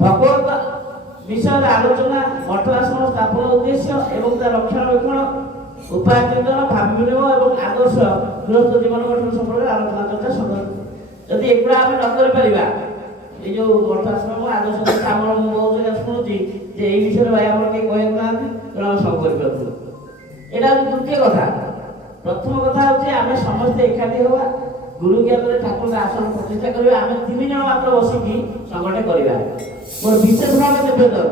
ଭଗବତ ବିଷୟରେ ଆଲୋଚନା ମଠ ଆସନ ସ୍ଥାପନ ଉଦ୍ଦେଶ୍ୟ ଏବଂ ତା ରକ୍ଷଣାବେକ୍ଷଣ ଉପାୟ ଚିନ୍ତନ ଭାବ ବିନିମୟ ଏବଂ ଆଦର୍ଶ ଗୃହସ୍ଥ ଜୀବନ ଗଠନ ସମ୍ପର୍କରେ ଆଲୋଚନା ଚର୍ଚ୍ଚା ସଂଗ୍ରହ। ଯଦି ଏଗୁଡ଼ା ଆମେ ନ କରିପାରିବା এই যে বর্তমান আদর্শ আমার বহু জায়গায় শুনুছি যে এই বিষয়ে ভাই আমরা কেউ কয়ে নাহাନ୍ତି তেমন আমি সব করিপারু। এটা হচ্ছে দ্বিতীয় কথা। প্রথম কথা হচ্ছে আমি সমস্তে একাঠি হওয়া গুরু জ্ঞাନରେ ঠাকুরଙ୍କ আসন প্রতিষ্ঠা করিবা। আমি 3 জন মাত্র বসিকি সংগঠন করিবা। মোর বিশেষ ভাবে নিবেদন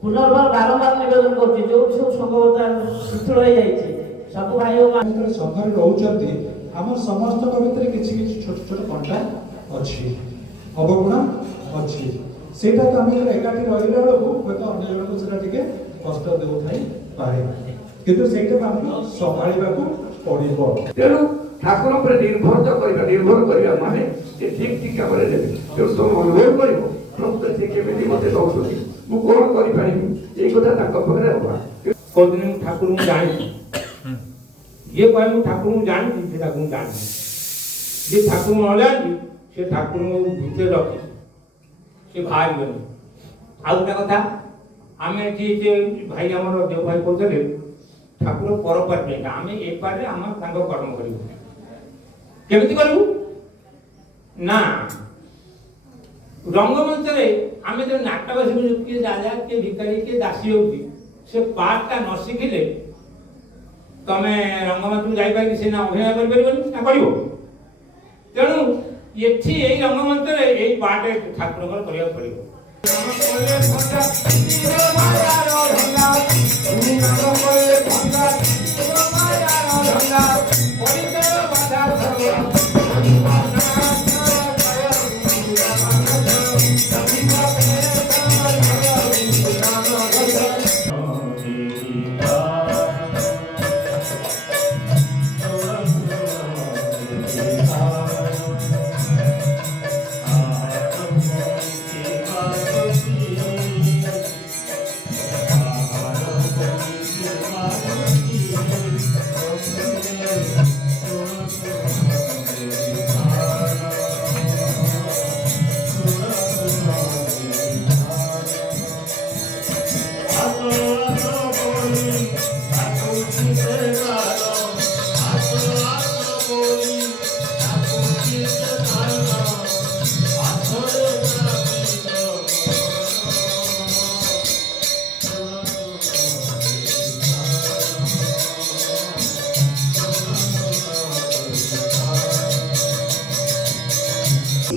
পুনর্বার বারম্বার নিবেদন করছি যে সব সংগঠন শিথিল হয়ে যাইছে ସବୁ ଭାଇ ଓ ସଂଘରେ ରହୁଛନ୍ତି ଆମର ସମସ୍ତଙ୍କ ଭିତରେ କିଛି କିଛି ଛୋଟ ଛୋଟ କଣ୍ଟା ଅଛି, ଅବଗୁଣା ଅଛି। ସେଇଟାକୁ ଆମେ ଏକାଠି ରହିଲା ବେଳକୁ ହୁଏତ ଅନ୍ୟ ଜଣଙ୍କୁ ସେଟା ଟିକେ କଷ୍ଟ ଦେଉଥାଇପାରେ, କିନ୍ତୁ ସେଇଟାକୁ ଆମକୁ ସମ୍ଭାଳିବାକୁ ପଡ଼ିବ। ତେଣୁ ଠାକୁର ଉପରେ ନିର୍ଭର କରିବା ମାନେ ସେ ଠିକ କାମରେ ଦେବେ। ତେଣୁ ତମେ ଅନୁଭବ କରିବ ପ୍ରଭୁ ସେ କେମିତି ମତେ ଦଉଛନ୍ତି, ମୁଁ କଣ କରିପାରିବି, ଏଇ କଥା ତାଙ୍କ ପାଖରେ ହବା। କୋଉଦିନ ମୁଁ ଠାକୁରଙ୍କୁ ଜାଣିଛି, ଯିଏ କହେ ମୁଁ ଠାକୁରଙ୍କୁ ଜାଣିଛି ସେ ଠାକୁରଙ୍କୁ ଜାଣିଛି, ଯିଏ ଠାକୁରଙ୍କୁ ନ ଜାଣିଛି ସେ ଠାକୁରଙ୍କୁ ଭିତରେ ରଖିଛି, ସେ ବାହାରିବନି। ଆଉ ଗୋଟେ କଥା, ଆମେ ଏଠି ଯେ ଭାଇ ଆମର ଦେବ ଭାଇ କହୁଥିଲେ ଠାକୁର ପରପାର ପାଇଁ, ଆମେ ଏ ପାରେ ଆମେ ତାଙ୍କ କର୍ମ କରିବୁ। କେମିତି କରିବୁ ନା ରଙ୍ଗମଞ୍ଚରେ ଆମେ ଯୋଉ ନାଟକ ଶିଖୁଛୁ, କିଏ ରାଜା କିଏ ଭିକାରୀ କିଏ ଦାସୀ ହେଉଛି, ସେ ପାଠଟା ନ ଶିଖିଲେ ତମେ ରଙ୍ଗମଞ୍ଚକୁ ଯାଇପାରିକି ସିନା ଅଭିନୟ କରିପାରିବନି ନା କରିବ। ତେଣୁ ଏଠି ଏଇ ରଙ୍ଗମଞ୍ଚରେ ଏଇ ପାଠ ଠାକୁରଙ୍କର କରିବାକୁ ପଡ଼ିବ।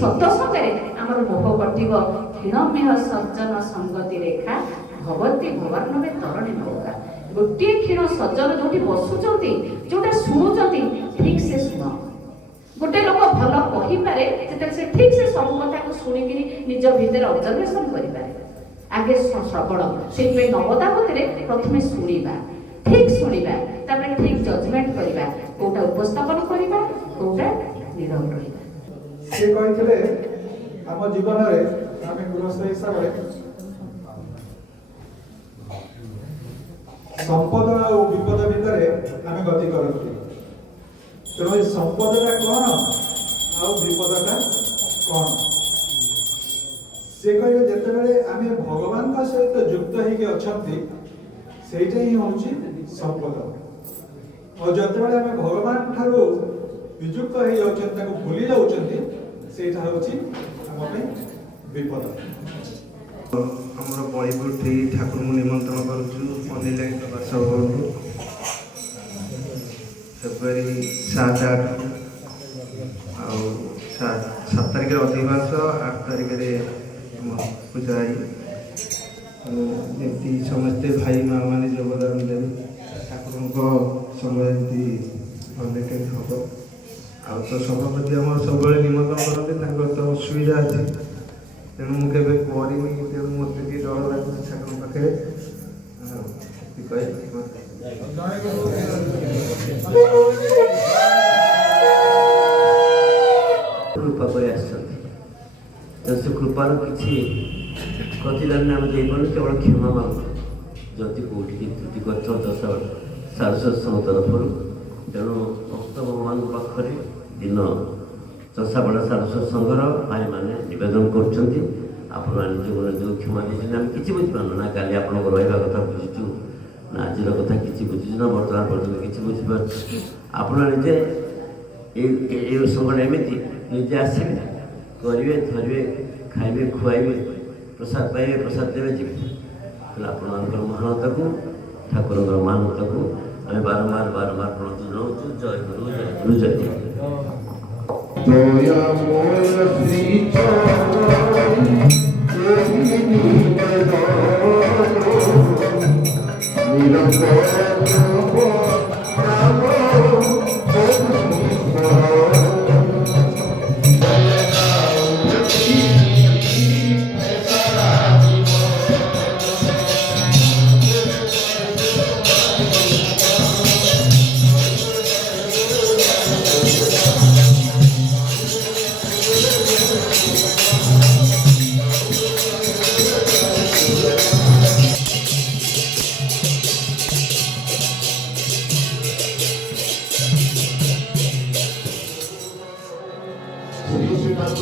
ସତସଙ୍ଗରେ ଆମର ମୋହ କଟିବ କ୍ଷୀଣମେହ ସଜ୍ଜନ ସଙ୍ଗତି ରେଖା ଭବନ୍ତି ଭବାନବେ ତରଣୀ ନୌକା। ଗୋଟିଏ କ୍ଷୀଣ ସଜ୍ଜନ ଯୋଉଠି ବସୁଛନ୍ତି, ଯୋଉଟା ଶୁଣୁଛନ୍ତି, ଠିକ ସେ ଶୁଣ। ଗୋଟେ ଲୋକ ଭଲ କହିପାରେ ଯେତେବେଳେ ସେ ଠିକ ସେ ସବୁ କଥାକୁ ଶୁଣିକିରି ନିଜ ଭିତରେ ଅବଜର୍ଭେସନ କରିପାରେ। ଆଗେ ଶ୍ରବଣ, ସେଥିପାଇଁ ନବଦାବତୀରେ ପ୍ରଥମେ ଶୁଣିବା, ଠିକ ଶୁଣିବା, ତାପରେ ଠିକ ଜଜମେଣ୍ଟ କରିବା, କୋଉଟା ଉପସ୍ଥାପନ କରିବା, କୋଉଟା ନୀରବ ରହିବା। ସେ କହିଥିଲେ ଆମ ଜୀବନରେ ଆମେ ଗୃହସ୍ଥ ହିସାବରେ ସମ୍ପଦ ଆଉ ବିପଦ ଭିତରେ ଆମେ ଗତି କରନ୍ତି। ତେଣୁ ଏ ସମ୍ପଦଟା କଣ ଆଉ ବିପଦଟା କଣ? ସେ କହିଲେ ଯେତେବେଳେ ଆମେ ଭଗବାନଙ୍କ ସହିତ ଯୁକ୍ତ ହେଇକି ଅଛନ୍ତି, ସେଇଟା ହିଁ ହଉଛି ସମ୍ପଦ। ଆଉ ଯେତେବେଳେ ଆମେ ଭଗବାନ ଠାରୁ ବିଯୁକ୍ତ ହେଇଯାଉଛନ୍ତି, ତାକୁ ଭୁଲି ଯାଉଛନ୍ତି, ସେଇଟା ହଉଛି ଆମ ପାଇଁ ବିପଦ। ଆମର ବଳିପୁର ଠାକୁରଙ୍କୁ ନିମନ୍ତ୍ରଣ କରୁଛୁ ପନିଲାଇ ବାସଭବନକୁ ଫେବୃଆରୀ 7-8 ଆଉ 7 ତାରିଖରେ ଅଧିବାସ, 8 ତାରିଖରେ ପୂଜା ହେଇ ଏମିତି ସମସ୍ତେ ଭାଇ ମା ମାନେ ଯୋଗଦାନ ଦେବେ ଠାକୁରଙ୍କ ସମୟ ଏମିତି ଗଲେ କେମିତି ହେବ। ଆଉ ତ ସଭାପତି ଆମର ସବୁବେଳେ ନିମନ୍ତ୍ରଣ କରନ୍ତି, ତାଙ୍କର ତ ଅସୁବିଧା ଅଛି, ତେଣୁ ମୁଁ କେବେ କରିନି, ତେଣୁ ମୋତେ ଟିକେ ଡର ଲାଗୁଛି ଠାକୁରଙ୍କ ପାଖରେ କୃପା କରି ଆସିଛନ୍ତି। ସେ କୃପାର କିଛି ପ୍ରତିଦାନ ଆମେ ଦେଇପାରୁନୁ, କେବଳ କ୍ଷମା ମାଗୁଛୁ ଯଦି କେଉଁଠିକି ତ୍ରୁଟି କରିଥାଉ ସାରସ୍ୱତ ତରଫରୁ। ତେଣୁ ଭକ୍ତ ଭଗବାନଙ୍କ ପାଖରେ ଦିନ ଚଷାପଡ଼ା ସାରସ୍ୱତ ସଂଘର ଭାଇମାନେ ନିବେଦନ କରୁଛନ୍ତି, ଆପଣମାନେ ଯେଉଁ କ୍ଷମା ଦେଇଛନ୍ତି ଆମେ କିଛି ବୁଝିପାରୁନୁ, ନା କାଲି ଆପଣଙ୍କ ରହିବା କଥା ବୁଝୁଛୁ, ନା ଆଜିର କଥା କିଛି ବୁଝୁଛୁ, ନା ବର୍ତ୍ତମାନ ପର୍ଯ୍ୟନ୍ତ କିଛି ବୁଝିପାରୁଛୁ। ଆପଣ ନିଜେ ଏ ସଂଗଠନ ଏମିତି ନିଜେ ଆସିବେ, କରିବେ, ଧରିବେ, ଖାଇବେ, ଖୁଆଇବେ, ପ୍ରସାଦ ପାଇବେ, ପ୍ରସାଦ ଦେବେ, ଯିବେ। ହେଲେ ଆପଣମାନଙ୍କର ମହାନତାକୁ, ଠାକୁରଙ୍କର ମହାନତାକୁ ଆମେ ବାରମ୍ବାର ପ୍ରଣତି ଜଣାଉଛୁ। ଜୟ ଗୁରୁ, ଜୟ ଗୁରୁ, ଜୟ ଗୁରୁ। श्री श्रीकांत